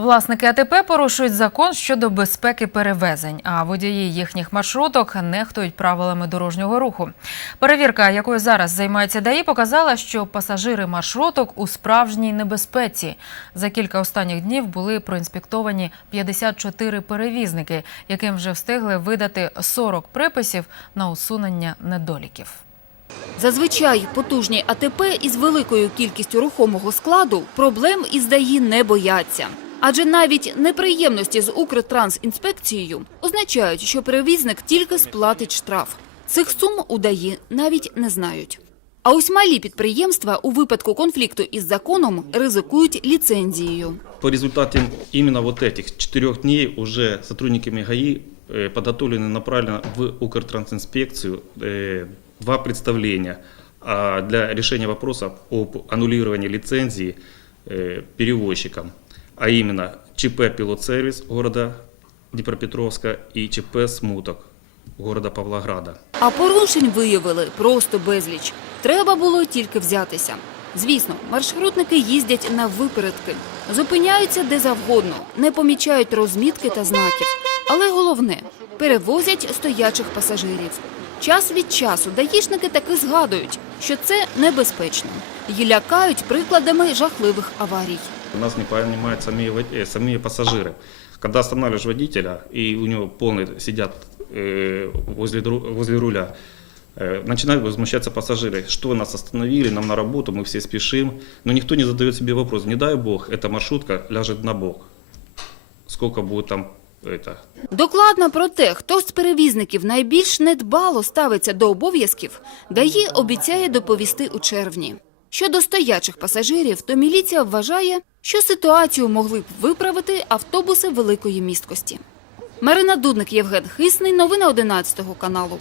Власники АТП порушують закон щодо безпеки перевезень, а водії їхніх маршруток нехтують правилами дорожнього руху. Перевірка, якою зараз займається ДАІ, показала, що пасажири маршруток у справжній небезпеці. За кілька останніх днів були проінспектовані 54 перевізники, яким вже встигли видати 40 приписів на усунення недоліків. Зазвичай потужні АТП із великою кількістю рухомого складу проблем із ДАІ не бояться. Адже навіть неприємності з Укртрансінспекцією означають, що перевізник тільки сплатить штраф. Цих сум у ДАІ навіть не знають. А ось малі підприємства у випадку конфлікту із законом ризикують ліцензією. По результатам именно вот этих четырех дней уже сотрудниками ГАИ э, подготовлено и направлено в Укртрансинспекцию э, два представления а, для решения вопроса об аннулировании лицензии э, перевозчикам, а именно ЧП «Пилот-сервис» города Днепропетровска и ЧП «Смуток» города Павлограда. А порушень виявили просто безліч. Треба було тільки взятися. Звісно, маршрутники їздять на випередки, зупиняються де завгодно, не помічають розмітки та знаків. Але головне перевозять стоячих пасажирів. Час від часу даїшники таки згадують, що це небезпечно і лякають прикладами жахливих аварій. Нас не понимают сами, вод- э, сами пассажиры. Когда останавливаешь водителя, и у него полный сидят э, возле, дру- возле руля, э, начинают возмущаться пассажиры. Что вы нас остановили, нам на работу, мы все спешим. Но никто не задает себе вопрос, не дай бог, эта маршрутка ляжет на бок. Сколько будет там это, Докладно про те, хто з перевізників найбільш недбало ставиться до обов'язків, ДАІ обіцяє доповісти у червні. Щодо стоячих пасажирів, то міліція вважає, що ситуацію могли б виправити автобуси великої місткості. Марина Дудник, Євген Хисний. Новини 11 каналу.